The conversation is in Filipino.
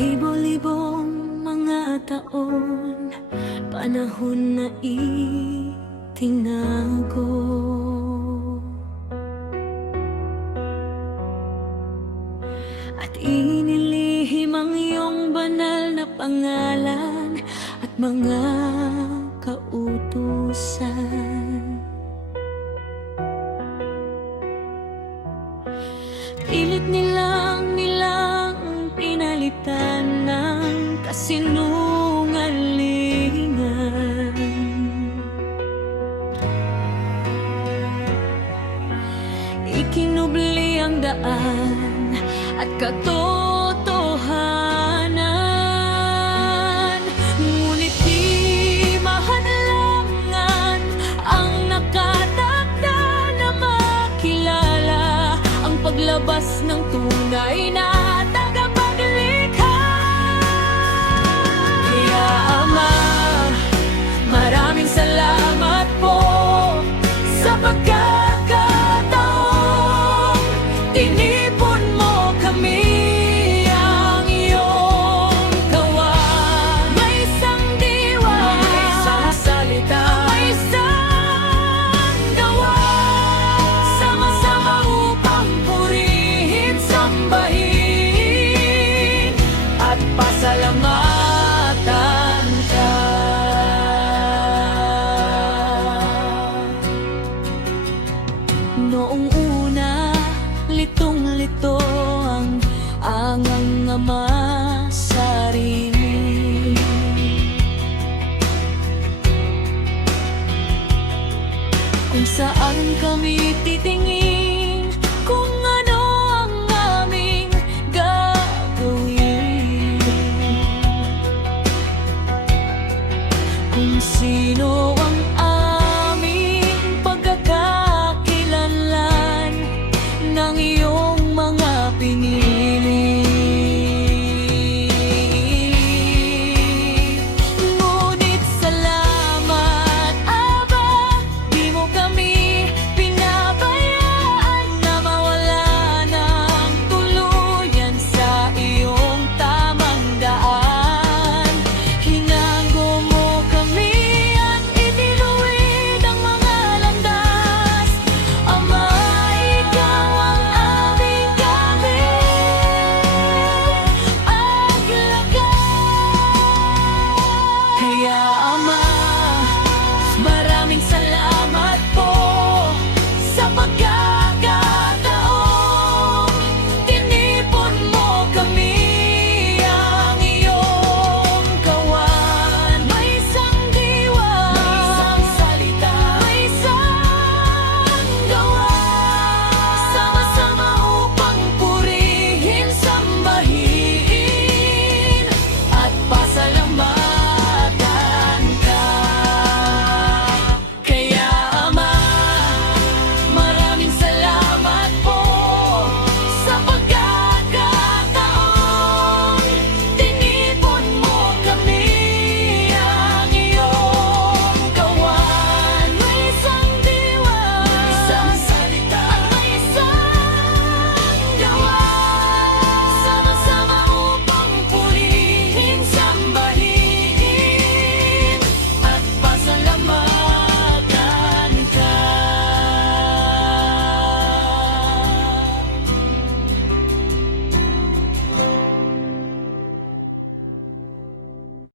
libong mga taon Panahon na itinago. At inilihim ang iyong banal na pangalan At mga kautusan. Pilit nilang nilang pinalitan kasinungalingan Ikinubli ang daan at katotohanan Noong una, litong-lito ang angang ama sarili Kung saan kami titingin Kung ano ang aming gagawin. Kung sino